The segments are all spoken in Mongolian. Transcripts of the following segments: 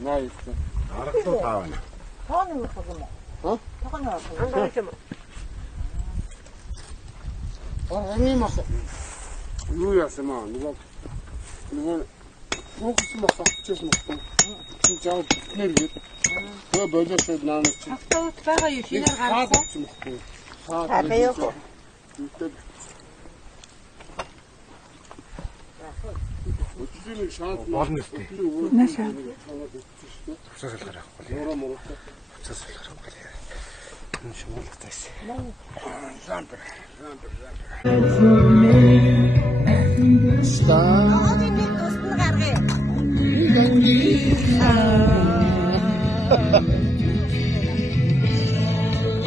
Nice. Аргатлуу таа байна. Тоон юу гэх юм бэ? Тоон юу гэх юм бэ? Арганы мах. Юу яасан маа? Нөгөө фокус мах авчихсан мах. Чи жаа нэргээд. Тэгээ болоосоо наанч. Автоут байгаа юу шинээр гаргасан? Хаа юу? Өчигдөр шанс болно үстэй. Наашаа. Уцаас л гарахгүй. Уцаас л гарахгүй. Энэ шмуулгатайс. Зампер. Аагийн нэг тусд нь гаргая.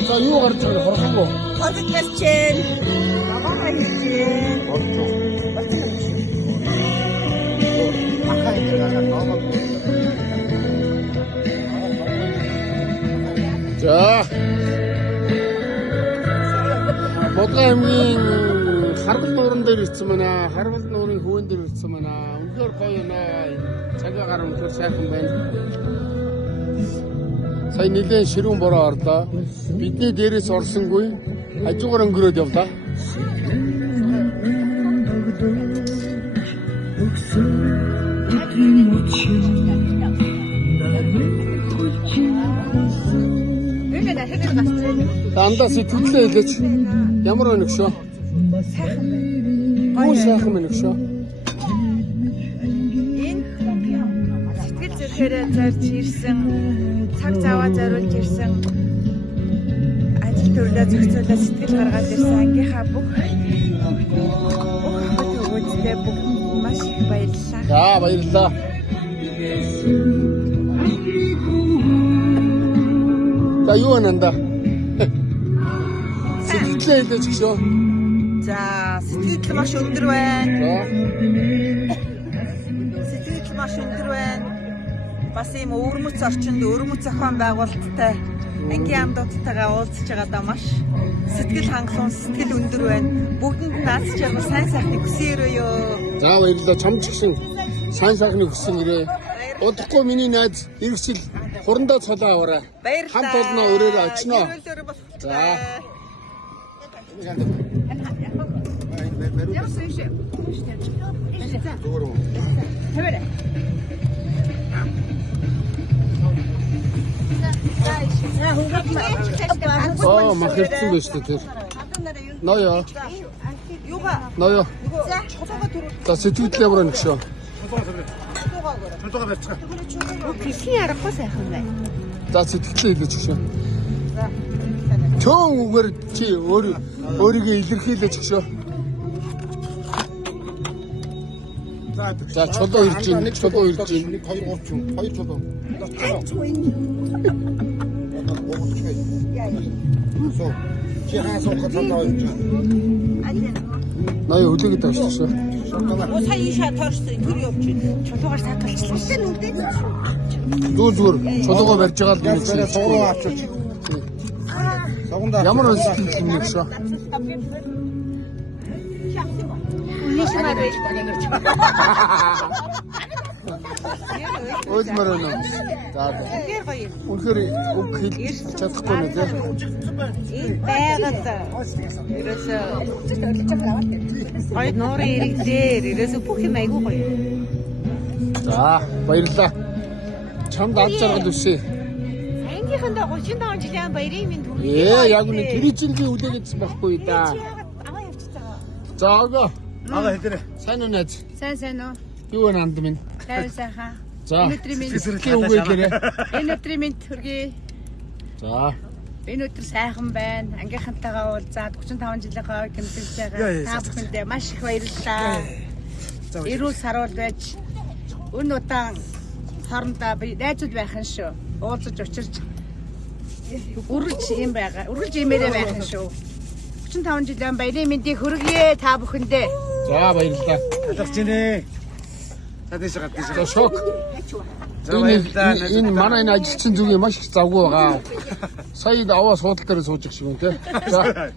За юу гарч байгаа хорхоо. Хожид гарчээ. Аваа хийжээ. Ахаа ингэ гараад доомод. За. Бодлоо аймгийн харвал нууран дээр ирсэн байна. Харвал нуурын хөвөн дээр ирсэн байна. Үнэхээр гоё нэ. Цагаа гараа үнэхээр сайхан байна. Сая нэлээд ширүүн бороо орлоо. Бидний дээрээс орсонгүй хажуугаар өнгөрөөд явлаа. Дандаа сэтгэлээ хэлээч. Ямар байна гүшөө? Сайхан. Сайхан байна гүшөө. Энэ сэтгэл зүрхээрээ зарж ирсэн, цаг заваа зориулж ирсэн, ажил төрлөө зохицуулаад сэтгэл гаргаад ирсэн ангийнхаа бүх төгөөдтэй бүх маш их баярлалаа. За баярлалаа. За юу нанда? Сэтгэлээ хэлээч гүшөө. За сэтгэл маш өндөр байна. За. Сэтгэл маш өндөр байна. Бас ийм өвөрмөц орчинд өвөрмөц зохион байгуулалттай ангийн амдуудтайгаа уулзж байгаадаа маш сэтгэл хангалуун, сэтгэл өндөр байна. Бүгдэнд наад чармал сайн сайхныг хүсээрөө ёо. За баярлалаа. Чамч гисэн сайн сайхныг хүссэн ирээ. Удахгүй миний найз иргэсэл хурандаа цолоо аваарай. Баярлалаа. Хамт олноо өрөөрөө очноо. За. Оо мах ирсэн байж тээ тэр. Ноё. Юугаа? Ноё. За, чулуугаа түрүү. За сэтгэл ямар нэг шөө. Чулуугаа барьцгаа. Тэсний аргагүй сайхан байна. За сэтгэлээ хэлээч гүшөө. Чөөн үгээр чи өөрийгөө илэрхийлээч гүшөө. За чулуу ирж байна. Нэг чулуу ирж байна. 1 2 3 юм. 2 чулуу. Соо. Чи хаасаа хатаа юм чи. Ноё хүлээгээд байгаа шүү. Уу сая ийшээ таарсан төр явж байна. Чулуугаар саатгалчлаа. Дүү зүгээр чулуугаа барьж байгаа л юм чи. Согроо авчирч. Согондоо. Ямар сэтгэл юм нэг шөө. Өөдмөр өнөө. За. Үнэхээр үг хэлж чадахгүй нэ зэ. Энэ байгаад ерөөсөө гоё нуурын ирэг дээр ерөөсөө бүх юм айгүй гоё. За баярлалаа. Чамд ад жаргал өсөө. Ангийнхандаа 35 жилийн баярын минь түр. Яг үнэ тэр чинь би үлээгээдсэн байхгүй да. Аваа явчихж байгаа. За ага. Ага хэлээрэй. Сайн уу найз? Сайн уу? Юу вэ нанд минь? Тайван сайхан. За. Өнөөдрийн минь Үгээрээ. энэ өдрийн минь төргий. За. Энэ өдөр сайхан байна. Ангийнхантайгаа уулзаад 35 жилийнхаа гэмтэлж байгаа. Та бүхэндээ маш их баярлалаа. Эрүүл саруул байж өн удаан хоорондоо найзууд байх нь шүү. Уулзаж учирч үргэлж юм байгаа. Үргэлж имээрээ байх нь шүү. 35 жилийн баярын мэндийг хүргье та бүхэндээ. За баярлалаа. Таларч ийнэ. Тадэж гадаж. За шок. Энэ манай энэ ажилчин зүгийн маш их завгүй байгаа. Сая аваа суудал дээр сууж их шиг юм те. За.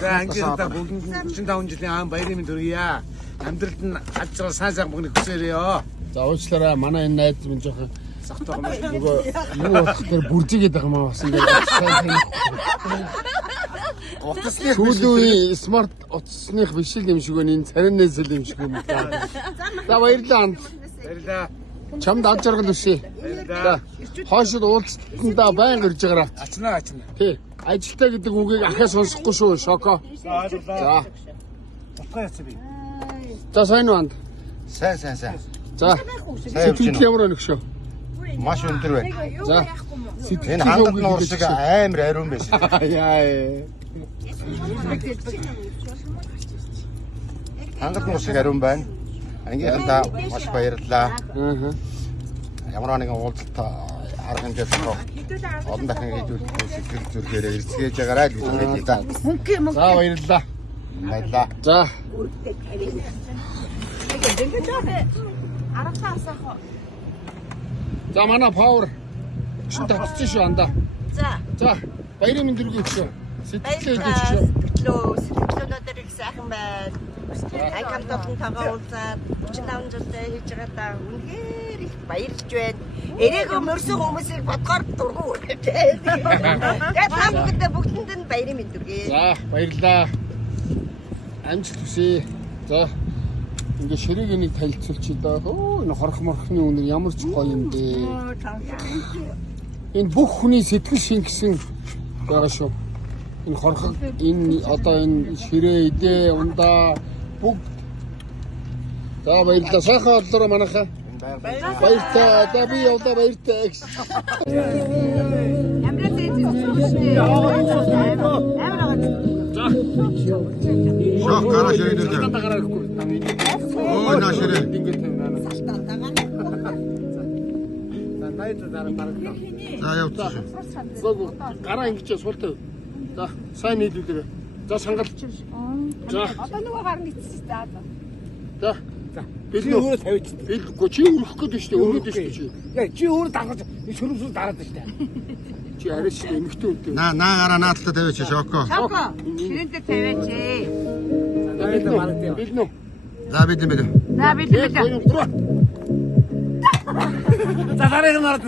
За ангийнхаа бүгд 35 жилийн баярын мэнд хүргье. амьдралд нь алж байгаа сайн бүгнийг хүсээрээ. За уучлаарай манай энэ найз минь жоохон Сахтаа маш нөгөө юу болох тэр бүржигээд байгаа маа бас ингээд утасны сүүлийн смарт утасных биш л юм шиг байна. Энэ царинаас л юм шиг юм байна. За баярлалаа. баярлаа. Чамд аж аргал өшөө. За хоошид уулзтандаа байнга ирж байгаарай. Ачнаа. Тий. Ажилтаа гэдэг үгийг ахаа сонсохгүй шүү. Шоко. За. Утгаа яцсан би. За сайн уу анд. Сайн. За. Сэтгэл ямар өнөгшөө. Маш өндөр байна. За. Энэ хангад нуурсаг амар ариун байсан. Яа. Хангад нуурсаг ариун байна. Ангийнхандаа маш баярлалаа. Аа. Ямар нэгэн уулзалт арга хэмжээ болох олон дахин хийдүүлэх сэтгэл зүрхээрээ эрсгээж байгаарай гэж хэлээ да. За баярлалаа. Баярлалаа. За. За манай power чин татчих шүү андаа. За баярын мэндэргүй өгшөө. Сэтгэлээ өгшөө. Сэтгэлөөнөөр их сайхан байна. Айкамтын тагаа уулзаад 45 жилдээ хийж байгаадаа үнэхээр их баярлж байна. Эрэгөө мөрсөн хүмүүсийг бодгоор дургу үргэлжээ. Тэгээд та бүхэндээ бүгдэнд нь баярын мэнд хүргэе. За баярлалаа. Амжилт хүсье. За ингээ ширээг энийг танилцуулчих даа. Өө энэ хорх морхны үнэр ямар ч гоё юм бэ. Энэ бүх хүний сэтгэл шингэсэн байгаа шүү. Энэ хорхог энэ одоо энэ ширээ идэ ундаа бүгд. За баярлалаа. Сайхан оллороо манайхаа. Баяртай. Да би явлаа баяртай. Шок гараа ширээ. Ой наширээ. За явцгаа. Гараа ингэж суултаа. За сайн нийлүүлээ. За сангал. За Одоо нөгөө гар нийцсэн даа. за. Бид өөрөө тавьчих. Бидгүй чи өрөх гээд штэ өрөөд штэ чи. Чи өөрөө дагаж шөрөмсөд дараад штэ. Чи арай шиг эмхтэн үнтэй. Наа гараа нааталтаа тавиач шоко. Ширэнтэй тавиач. Бид нөө. За бид. За бид. За дараагийн нарт.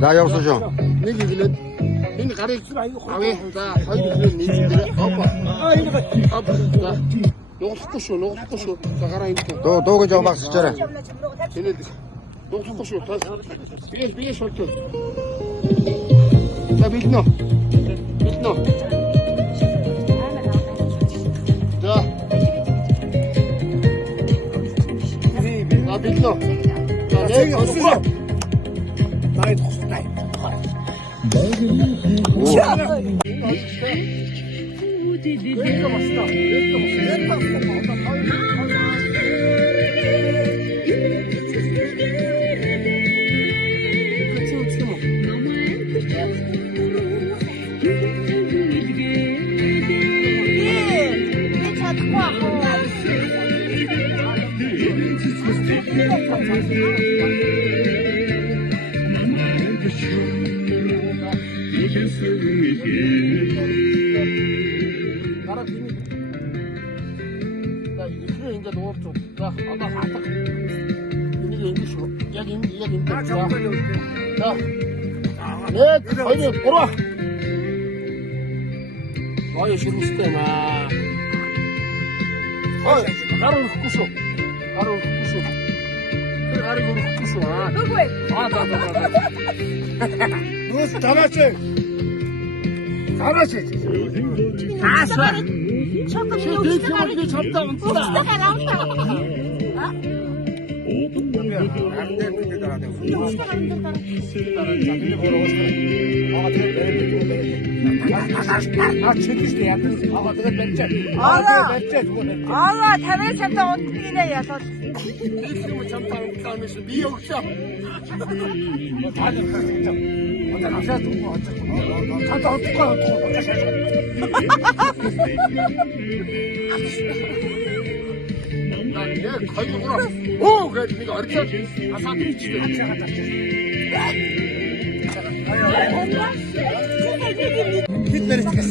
За явсан шүү. Нэг иглээд энэ гарыг авъя. За хоёр иглээд нийлдээ. Опа. Опа. За. Нуглахгүй шүү. За гараа энэ. Дуугийн жоо магсчаарай. Тэнэд. Нуглахгүй шүү. Би шолтоо. За бид нөө. За. Бид нөө. За Найд хостай. Гараа тийм. За ихрээ ингээд уурч. За одоо хатах. Энийг ингэж шүү. Яг энэ. За. Нэг, хоёр, гурав. Ой шүмстэй маа. Ой, гараа өрөхгүй шүү. Тэр гарыг өрөхгүй шүү аа. Үгүй. За. Нүс танаач. Таасаа. Чи тийм гэж хамтаа унтаа. Аа тавиач хамтаа унтгийнэ ялал. Би өгшөө. Оо гэдэг нэг орчоод асаад ирчихсэн. Бид мэрэгчээс.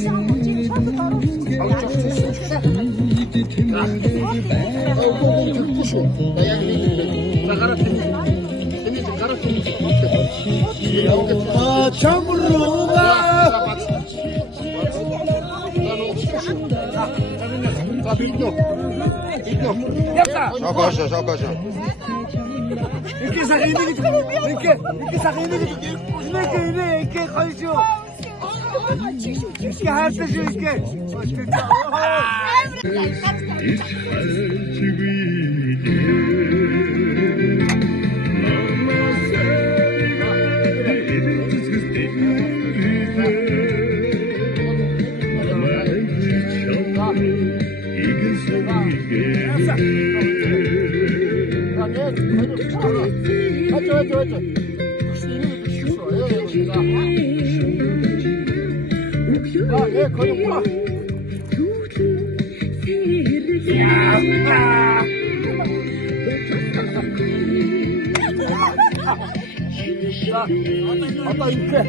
Шокошо. 이렇게 사기는 이렇게 걸죠. 이렇게 할 때도 이렇게. 아빠 이렇게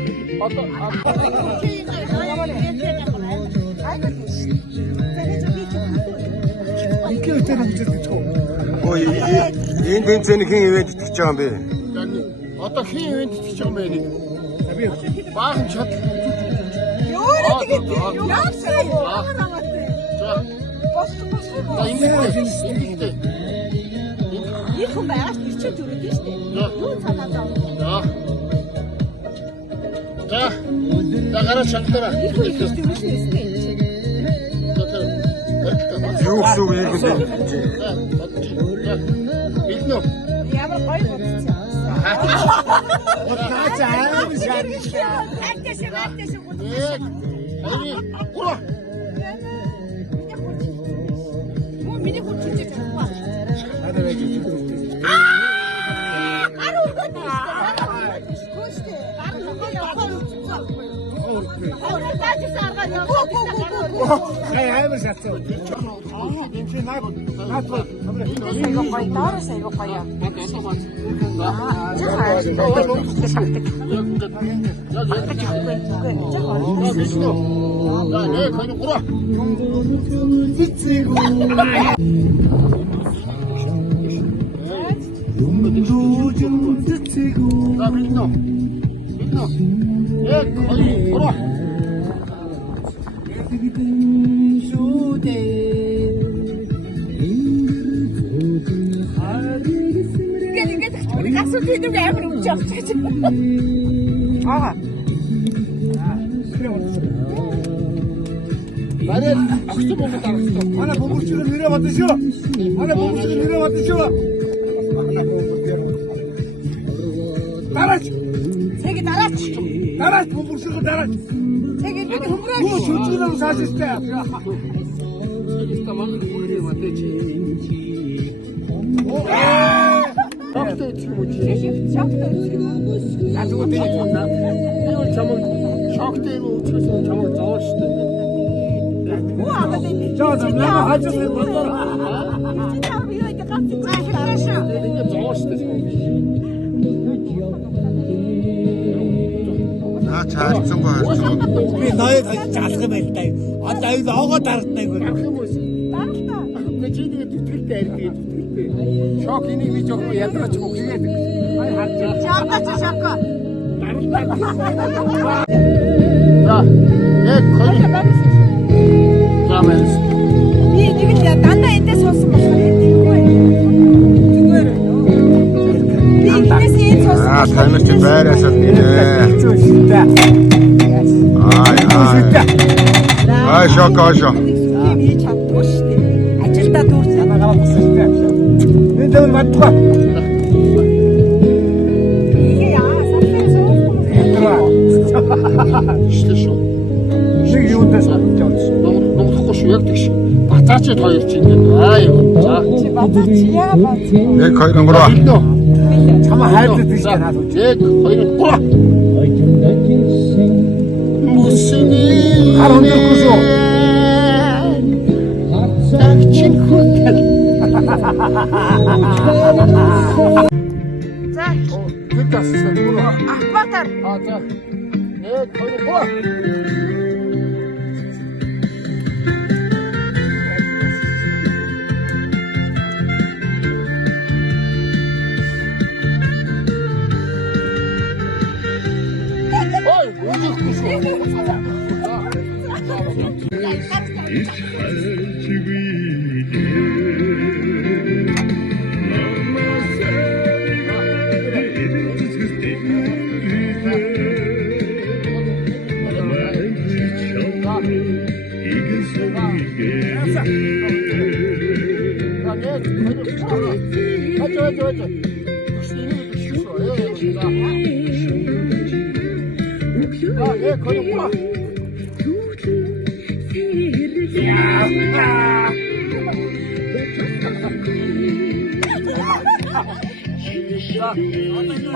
Энэ тэмцээний хэн ивент итгэж байгаа юм бэ? одоо хин ивент хийж байгаа юм бэ? Баахан чад. За гараа шантараа. Юу гэсэн үг юм бэ? Биднөө Ямар гоё бодсон. Миний хүн чижиж байгаа. Амар шатсан. Энд наад Сайго гоё. Гасуу тийм амар өмч авчих. Аа. Манай огт бомб дарсан. манай бөмбөрчгөө нэрээ бодсон шүү. Дараач. Цэг дараач. Дараач бөмбөрчгөө дараач. Цэг энэ хөмрөө. Юу шүлжгэнээр сааштай. Тамам бүрээ матэж. Шоктой ч юм уу чи. Шоктой. Азуу дээ юм. Би бол чамд шоктой руу үчсэн чамд зовоо штэ. Уу аваад энэ. Жоо намаа хажууд болдоо. Чи юу идэ гацчих цаашаа. Энэ зовоо штэ. Чаалцсан байна. Би ноёд хажиж алах юм байл таа. Одоо аюул оогоо дарагддаг юм. Даралтаа. Гэхдээ чи тэгээд зүтгэлтэй арилгээ зүтгэлтэй. Шок энийг би жоохон ядрач өгөөд. Ай харж. Шок. За. Хоёр. За мэнс. Би нэг л дандаа эндээ суусан болохоор энд юм бай. Зүгээр. Би эндээс энэ суусан. Тамирч байраасаа нэ. Ай шокошо. Тийм хийж чаддгүй шүү дээ. Ажилдаа дүүр Санаагаа болсон шүү дээ. Энэ дэвэр мадгаа. Ишлээ шүү. Шиг юундаас авч явсан. Нуглахгүй шүү яг тэгш. Бацаачд хоёр чи ингэ. Аа юу. За. чи бацаа чи яа бац. 1 2 3. Чамаа хайрлаад биш За. наад. 1 2 3. Мусны. Хар өндөхгүй шүү. Тагчин хөтөл. За. Тэр тассан. Ахбатар. Аа за. 1 2 3.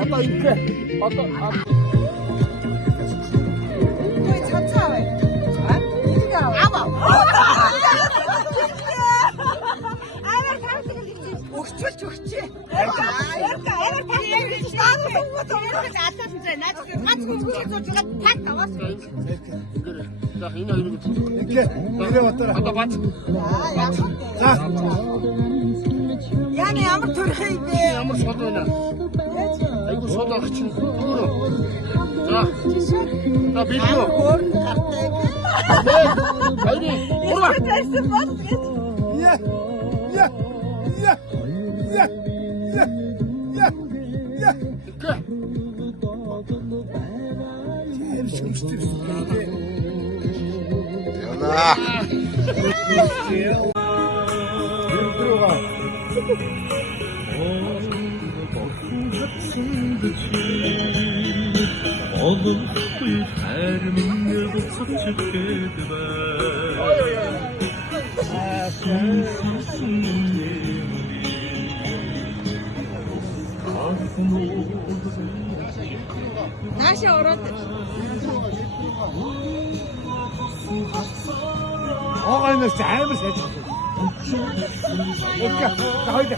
Одоо ингэ. Одоо Яны ямар төрх юм бэ? ямар сод байна? Айгу сод авах чинь. За. За видео. Хайри. Ураа. Олонхгүй харминг буцаж ирэхэд Наашаа ороод Оогоос амар сайж. Окей. Хайде.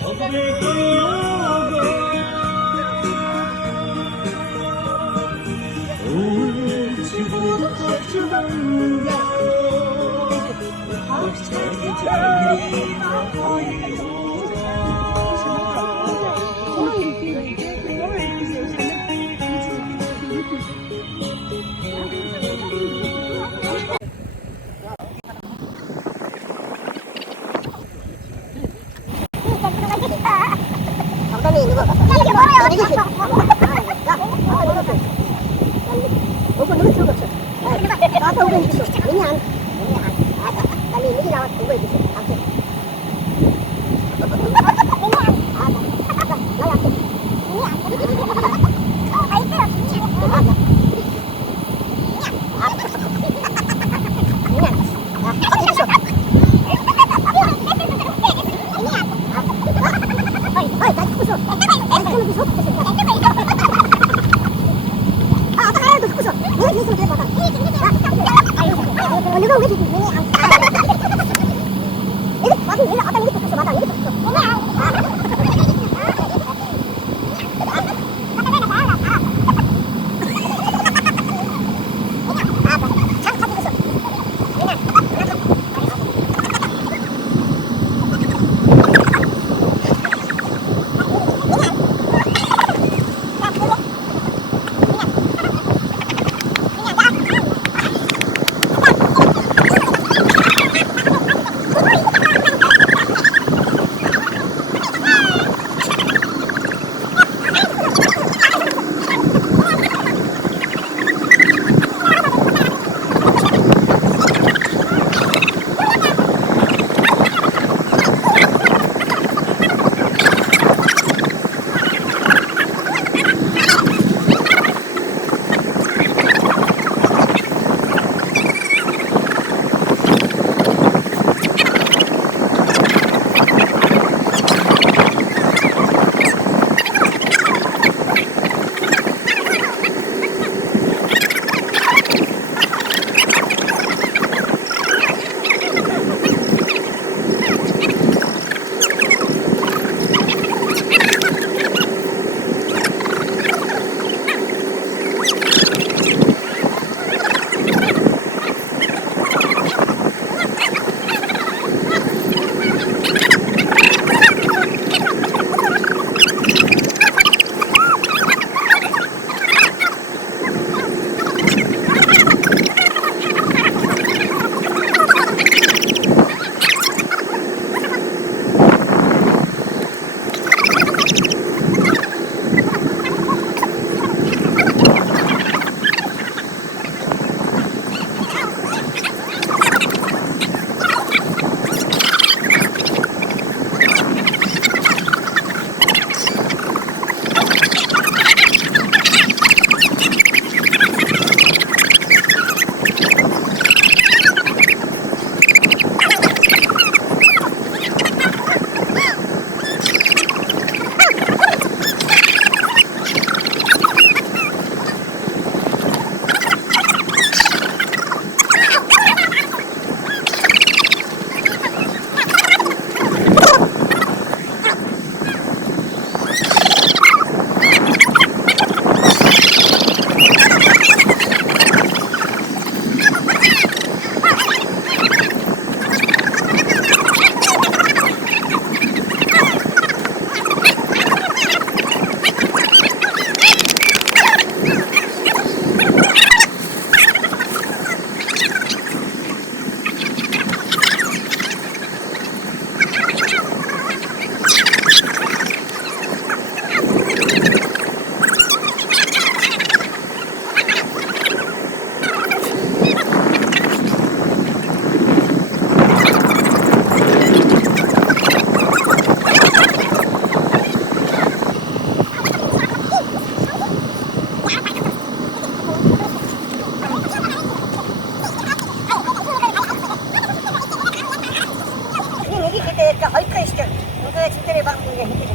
근데 이렇게 얼큰 시절 이거 진짜로 막 이게 힘들어.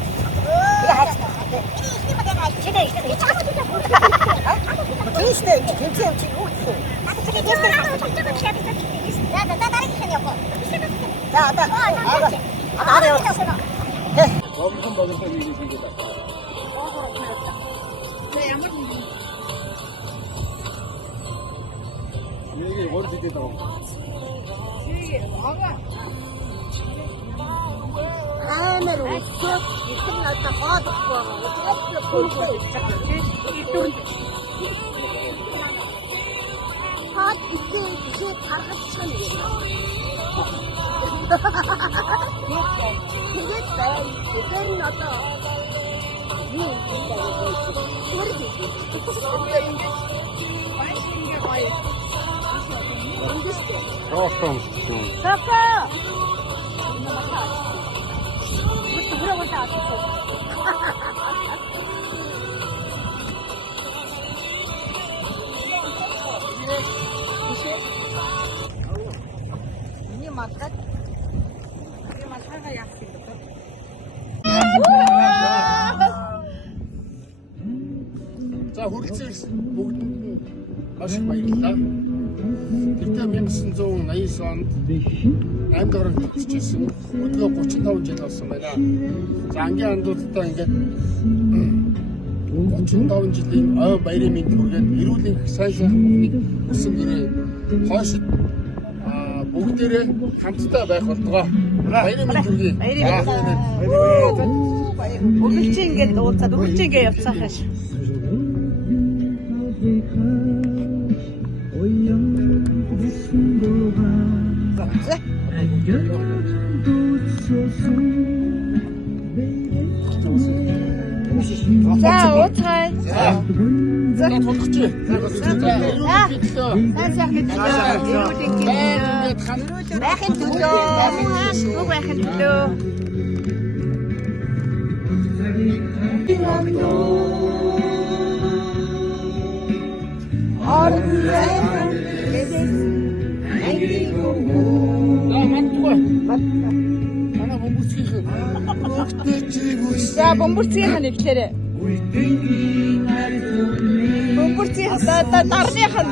이거 하지. 시대 시대 이 차가 진짜 뭐. 시대 김치 이거. 나도 저기 됐어. 나도 다른 기준이었고. 자, 나. 안 해요. 엄청 먹을 때 이게 이게다. 이게 원지게다. 하나로 웃고 이틀 났다 봐도 어떻게 볼수 있어. 아, 이게 다 합쳐내요. 되겠다. 이때는 어떤 조금. 자, 우리 집 모든 맛이 맛있다. 그때 1980 онд 8 дорог төлчихсэн. Өдөө 35 жил болсон байна. За, ангийн андуудтай ингээд 35 жилийн ой баярын мэнд хүргээд эрүүл их сайн сайхан бүхнийг хүсэн гэрээ хойшид бүгдээрээ хамтдаа байх болтугай. Баярын мэнд хүргэе. Үргэлжлэн ингээд уулзаад үргэлжлэн ингээд явцгаах хааш. За ууцгай. За тулгч. Байхын төлөө. Бүх байхын төлөө. За бомбурцгийн нэглээрээ. Бомбурцгийн дарныхан.